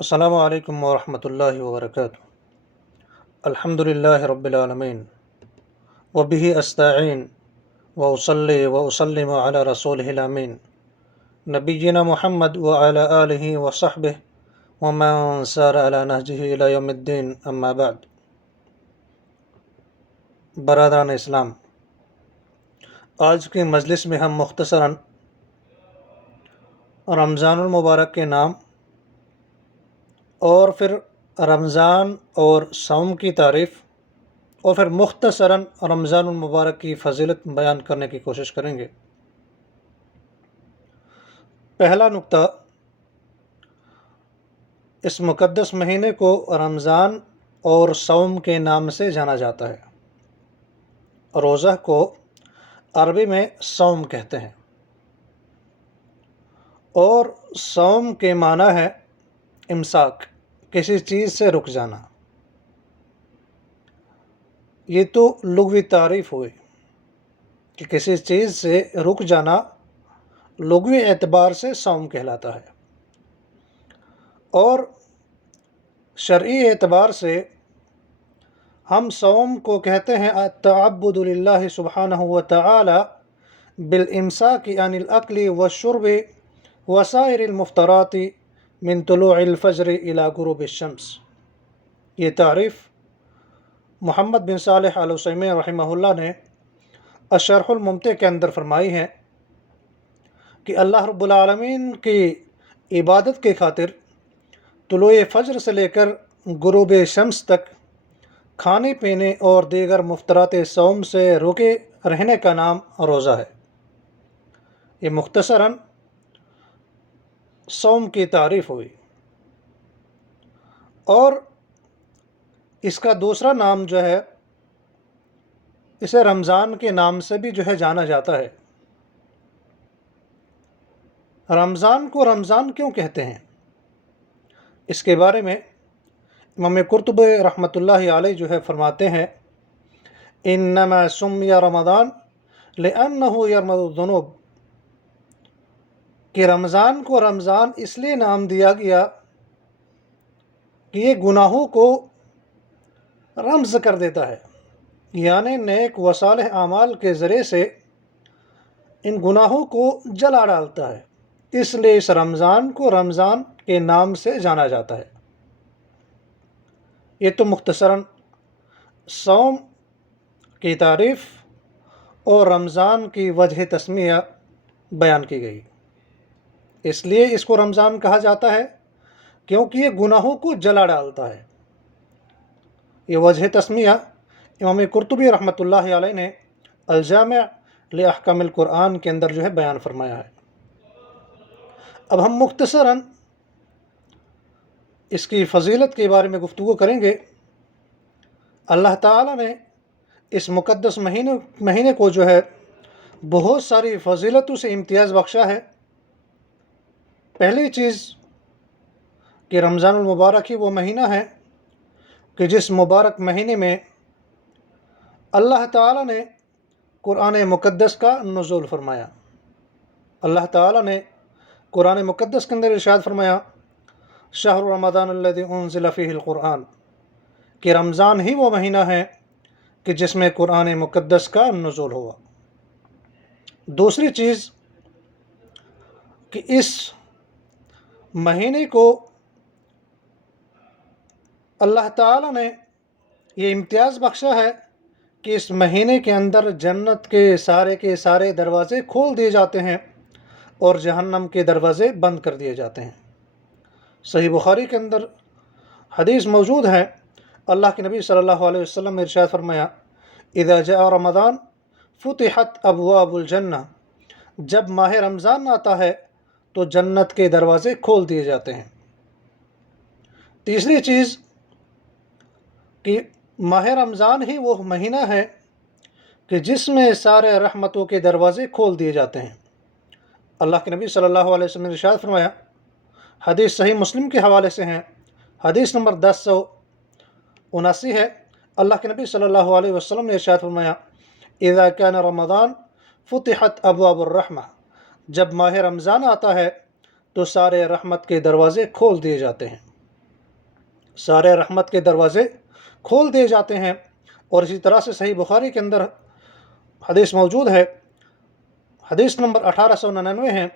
السلام علیکم ورحمۃ اللہ وبرکاتہ۔ الحمد للہ رب العالمین وبہ استعین وصلی وسلم علی رسولہ الامین نبینا محمد وعلی آلہ وصحبہ ومن سار علی نہجہ الی یوم الدین، اما بعد۔ برادران اسلام، آج کی مجلس میں ہم مختصراً رمضان المبارک کے نام اور پھر رمضان اور صوم کی تعریف اور پھر مختصراً رمضان المبارک کی فضیلت بیان کرنے کی کوشش کریں گے۔ پہلا نقطہ، اس مقدس مہینے کو رمضان اور صوم کے نام سے جانا جاتا ہے۔ روزہ کو عربی میں صوم کہتے ہیں اور صوم کے معنی ہے امساک، کسی چیز سے رک جانا۔ یہ تو لغوی تعریف ہوئی کہ کسی چیز سے رک جانا لغوی اعتبار سے صوم کہلاتا ہے، اور شرعی اعتبار سے ہم صوم کو کہتے ہیں التعبد للہ سبحانہ وتعالی بالامساک عن الاکل والشرب وسائر المفطرات من طلوع الفجر الى غروب الشمس۔ یہ تعریف محمد بن صالح العثیمین رحمہ اللہ نے الشرح الممتع کے اندر فرمائی ہے کہ اللہ رب العالمین کی عبادت کی خاطر طلوع فجر سے لے کر غروب شمس تک کھانے پینے اور دیگر مفطرات صوم سے رکے رہنے کا نام روزہ ہے۔ یہ مختصراً صوم کی تعریف ہوئی، اور اس کا دوسرا نام جو ہے، اسے رمضان کے نام سے بھی جانا جاتا ہے۔ رمضان کو رمضان کیوں کہتے ہیں؟ اس کے بارے میں امام قرطبی رحمۃ اللہ علیہ فرماتے ہیں انما سمی رمضان لأنہ یرمض الذنوب، کہ رمضان کو رمضان اس لیے نام دیا گیا کہ یہ گناہوں کو رمز کر دیتا ہے، یعنی نیک و صالح اعمال کے ذریعے سے ان گناہوں کو جلا ڈالتا ہے، اس لیے اس رمضان کو رمضان کے نام سے جانا جاتا ہے۔ یہ تو مختصراً صوم کی تعریف اور رمضان کی وجہ تسمیہ بیان کی گئی۔ اس لیے اس کو رمضان کہا جاتا ہے کیونکہ یہ گناہوں کو جلا ڈالتا ہے۔ یہ وجہ تسمیہ امام قرطبی رحمۃ اللہ علیہ نے الجامع لاحکام القرآن کے اندر بیان فرمایا ہے۔ اب ہم مختصراً اس کی فضیلت کے بارے میں گفتگو کریں گے۔ اللہ تعالیٰ نے اس مقدس مہینے کو بہت ساری فضیلتوں سے امتیاز بخشا ہے۔ پہلی چیز کہ رمضان المبارک ہی وہ مہینہ ہے کہ جس مبارک مہینے میں اللہ تعالیٰ نے قرآن مقدس کا نزول فرمایا۔ اللہ تعالیٰ نے قرآن مقدس کے اندر ارشاد فرمایا شہر رمضان الذی انزل فیہ القرآن، کہ رمضان ہی وہ مہینہ ہے کہ جس میں قرآن مقدس کا نزول ہوا۔ دوسری چیز کہ اس مہینے کو اللہ تعالیٰ نے یہ امتیاز بخشا ہے کہ اس مہینے کے اندر جنت کے سارے دروازے کھول دیے جاتے ہیں اور جہنم کے دروازے بند کر دیے جاتے ہیں۔ صحیح بخاری کے اندر حدیث موجود ہے، اللہ کے نبی صلی اللہ علیہ وسلم نے ارشاد فرمایا اذا جاء رمضان فتحت ابواب الجنہ، جب ماہ رمضان آتا ہے تو جنت کے دروازے کھول دیے جاتے ہیں۔ تیسری چیز کہ ماہ رمضان ہی وہ مہینہ ہے کہ جس میں سارے رحمتوں کے دروازے کھول دیے جاتے ہیں۔ اللہ کے نبی صلی اللہ علیہ وسلم نے ارشاد فرمایا، حدیث صحیح مسلم کے حوالے سے ہیں، حدیث نمبر 1079 ہے، اللہ کے نبی صلی اللہ علیہ وسلم نے ارشاد فرمایا اذا کان رمضان فتحت ابواب الرحمہ، جب ماہ رمضان آتا ہے تو سارے رحمت کے دروازے کھول دیے جاتے ہیں۔ سارے رحمت کے دروازے کھول دیے جاتے ہیں۔ اور اسی طرح سے صحیح بخاری کے اندر حدیث موجود ہے، حدیث نمبر 1899 ہے،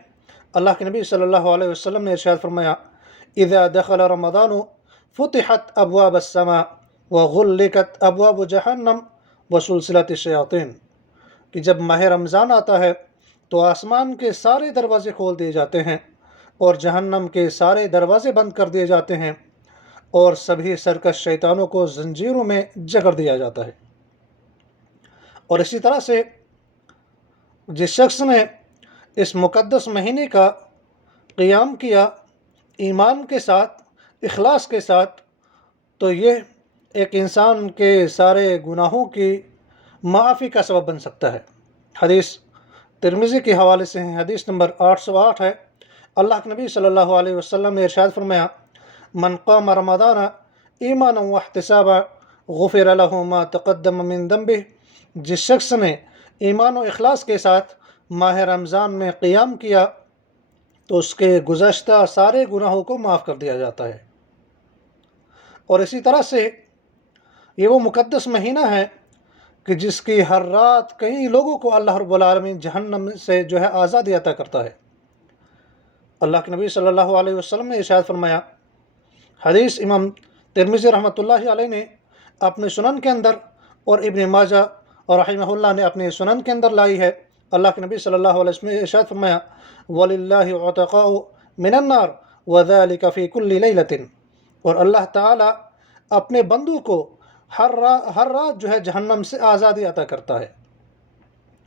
اللہ کے نبی صلی اللہ علیہ وسلم نے ارشاد فرمایا، اذا دخل رمضان فتحت ابواب السماء وغلقت ابواب جہنم وسلسلۃ الشیاطین، کہ جب ماہ رمضان آتا ہے تو آسمان کے سارے دروازے کھول دیے جاتے ہیں اور جہنم کے سارے دروازے بند کر دیے جاتے ہیں اور سبھی سرکش شیطانوں کو زنجیروں میں جکڑ دیا جاتا ہے۔ اور اسی طرح سے جس شخص نے اس مقدس مہینے کا قیام کیا ایمان کے ساتھ، اخلاص کے ساتھ، تو یہ ایک انسان کے سارے گناہوں کی معافی کا سبب بن سکتا ہے۔ حدیث ترمذی کے حوالے سے ہے، حدیث نمبر 808 ہے، اللہ کے نبی صلی اللہ علیہ وسلم نے ارشاد فرمایا، من قام رمضان ایمانا واحتسابا غفر له ما تقدم من ذنبه، جس شخص نے ایمان و اخلاص کے ساتھ ماہ رمضان میں قیام کیا تو اس کے گزشتہ سارے گناہوں کو معاف کر دیا جاتا ہے۔ اور اسی طرح سے یہ وہ مقدس مہینہ ہے کہ جس کی ہر رات کئی لوگوں کو اللہ رب العالمین جہنم سے آزادی عطا کرتا ہے۔ اللہ کے نبی صلی اللہ علیہ وسلم نے ارشاد فرمایا، حدیث امام ترمذی رحمۃ اللہ علیہ نے اپنے سنن کے اندر اور ابن ماجہ اور رحمہ اللہ نے اپنے سنن کے اندر لائی ہے، اللہ کے نبی صلی اللہ علیہ وسلم نے ارشاد فرمایا، وَلِلَّهِ عُتَقَاءُ مِنَ النَّارِ وَذَلِكَ فِي كُلِّ لَيْلَةٍ، اور اللہ تعالیٰ اپنے بندوں کو ہر رات جہنم سے آزادی عطا کرتا ہے۔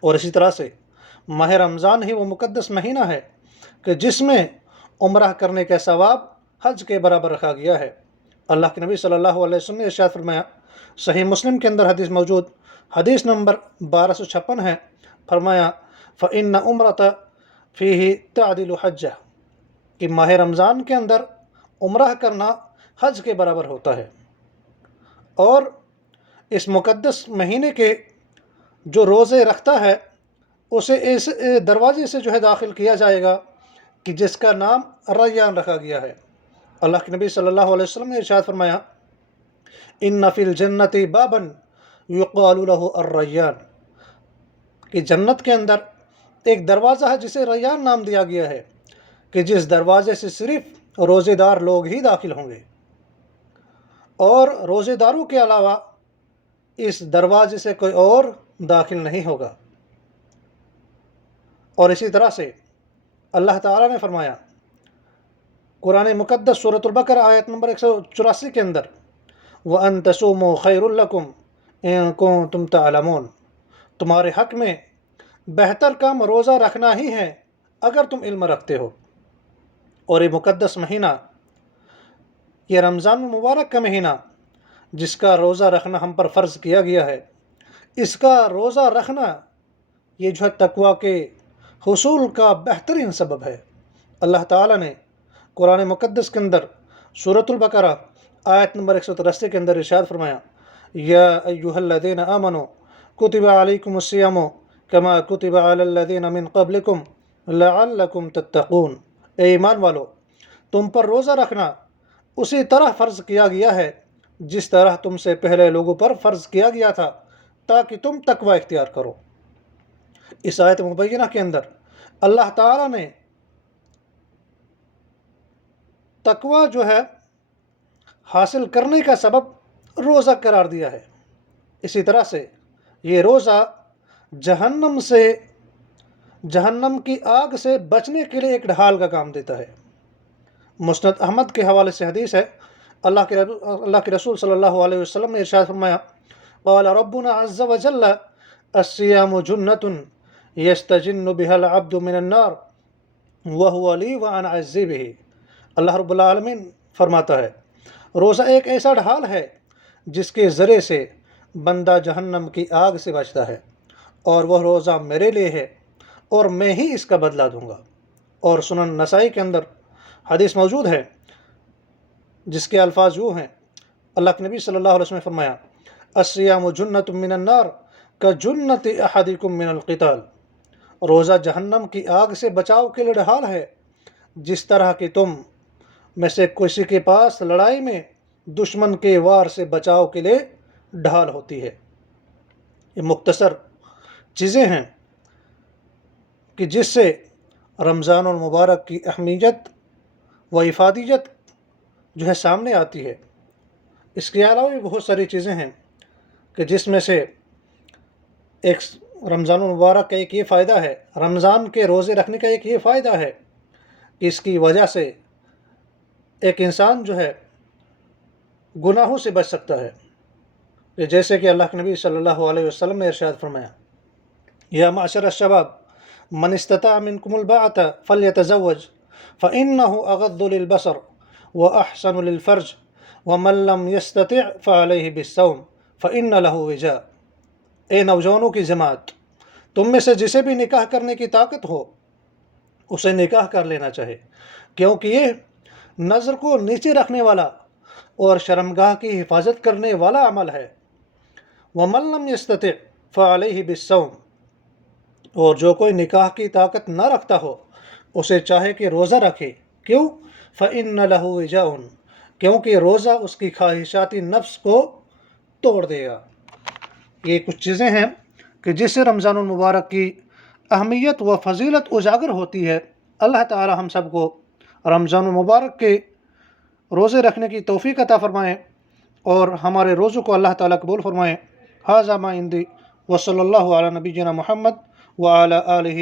اور اسی طرح سے ماہ رمضان ہی وہ مقدس مہینہ ہے کہ جس میں عمرہ کرنے کا ثواب حج کے برابر رکھا گیا ہے۔ اللہ کے نبی صلی اللہ علیہ وسلم نے ارشاد فرمایا، صحیح مسلم کے اندر حدیث موجود، حدیث نمبر 1256 ہے، فرمایا، فَإِنَّ عُمْرَةَ فِيهِ تَعْدِلُ حَجَّةً، کہ ماہ رمضان کے اندر عمرہ کرنا حج کے برابر ہوتا ہے۔ اور اس مقدس مہینے کے جو روزے رکھتا ہے اسے اس دروازے سے داخل کیا جائے گا کہ جس کا نام ریان رکھا گیا ہے۔ اللہ کے نبی صلی اللہ علیہ وسلم نے ارشاد فرمایا، ان فی الجنت بابا یقال له الریان، کہ جنت کے اندر ایک دروازہ ہے جسے ریان نام دیا گیا ہے، کہ جس دروازے سے صرف روزے دار لوگ ہی داخل ہوں گے اور روزے داروں کے علاوہ اس دروازے سے کوئی اور داخل نہیں ہوگا۔ اور اسی طرح سے اللہ تعالیٰ نے فرمایا قرآن مقدس سورۃ البقرہ آیت نمبر 184 کے اندر، وَأَن تَصُومُوا خَيْرٌ لَكُمْ إِن كُنتُمْ تَعْلَمُونَ، تمہارے حق میں بہتر کام روزہ رکھنا ہی ہے اگر تم علم رکھتے ہو۔ اور یہ مقدس مہینہ، یہ رمضان المبارک کا مہینہ جس کا روزہ رکھنا ہم پر فرض کیا گیا ہے، اس کا روزہ رکھنا یہ تقویٰ کے حصول کا بہترین سبب ہے۔ اللہ تعالیٰ نے قرآن مقدس کے اندر سورۃ البقرہ آیت نمبر 183 کے اندر ارشاد فرمایا، یا ایھا الذین آمنوا کتب علیکم الصیام کما کتب علی الذین من قبلکم لعلکم تتقون، اے ایمان والو، تم پر روزہ رکھنا اسی طرح فرض کیا گیا ہے جس طرح تم سے پہلے لوگوں پر فرض کیا گیا تھا تاکہ تم تقوی اختیار کرو۔ اس آیت مبینہ کے اندر اللہ تعالیٰ نے تقوی حاصل کرنے کا سبب روزہ قرار دیا ہے۔ اسی طرح سے یہ روزہ جہنم کی آگ سے بچنے کے لیے ایک ڈھال کا کام دیتا ہے۔ مسند احمد کے حوالے سے حدیث ہے، اللہ کے رسول صلی اللہ علیہ وسلم نے ارشاد فرمایا، قال ربنا عز وجل الصیام جنۃ یستجن بها العبد من النار وهو لی وانا اجزی بہ، اللہ رب العالمین فرماتا ہے، روزہ ایک ایسا ڈھال ہے جس کے ذریعے سے بندہ جہنم کی آگ سے بچتا ہے، اور وہ روزہ میرے لیے ہے اور میں ہی اس کا بدلہ دوں گا۔ اور سنن نسائی کے اندر حدیث موجود ہے جس کے الفاظ یوں ہیں، اللہ کے نبی صلی اللہ علیہ وسلم نے فرمایا، الصیام جنۃ من النار کجنۃ احدکم من القتال، روزہ جہنم کی آگ سے بچاؤ کے لیے ڈھال ہے، جس طرح کہ تم میں سے کسی کے پاس لڑائی میں دشمن کے وار سے بچاؤ کے لیے ڈھال ہوتی ہے۔ یہ مختصر چیزیں ہیں کہ جس سے رمضان المبارک کی اہمیت و افادیت جو ہے سامنے آتی ہے۔ اس کے علاوہ بھی بہت ساری چیزیں ہیں کہ جس میں سے ایک رمضان المبارک کا ایک یہ فائدہ ہے، رمضان کے روزے رکھنے کا ایک یہ فائدہ ہے کہ اس کی وجہ سے ایک انسان جو ہے گناہوں سے بچ سکتا ہے، کہ جیسے کہ اللہ کے نبی صلی اللہ علیہ وسلم نے ارشاد فرمایا، یا معشر الشباب من استطاع منکم الباءۃ فلیتزوج فإنه اغض للبصر واحسن للفرج ومن لم يستطع فعليه بالصوم فإن له وجاء۔ اے نوجوانوں کی جماعت، تم میں سے جسے بھی نکاح کرنے کی طاقت ہو اسے نکاح کر لینا چاہے، کیونکہ یہ نظر کو نیچے رکھنے والا اور شرمگاہ کی حفاظت کرنے والا عمل ہے۔ وَمَن لَّمْ يَسْتَطِعْ فَعَلَيْهِ بِالصَّوْمِ، اور جو کوئی نکاح کی طاقت نہ رکھتا ہو اسے چاہے کہ روزہ رکھے۔ کیوں؟ فَإِنَّ لَهُ وِجَاءٌ، کیونکہ روزہ اس کی خواہشاتی نفس کو توڑ دے گا۔ یہ کچھ چیزیں ہیں کہ جس سے رمضان المبارک کی اہمیت و فضیلت اجاگر ہوتی ہے۔ اللہ تعالی ہم سب کو رمضان المبارک کے روزے رکھنے کی توفیق عطا فرمائیں اور ہمارے روزوں کو اللہ تعالی قبول فرمائیں۔ ھذا ما عندی وصلی اللہ علی نبینا محمد وعلی آلہ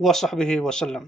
وصحبہ وسلم۔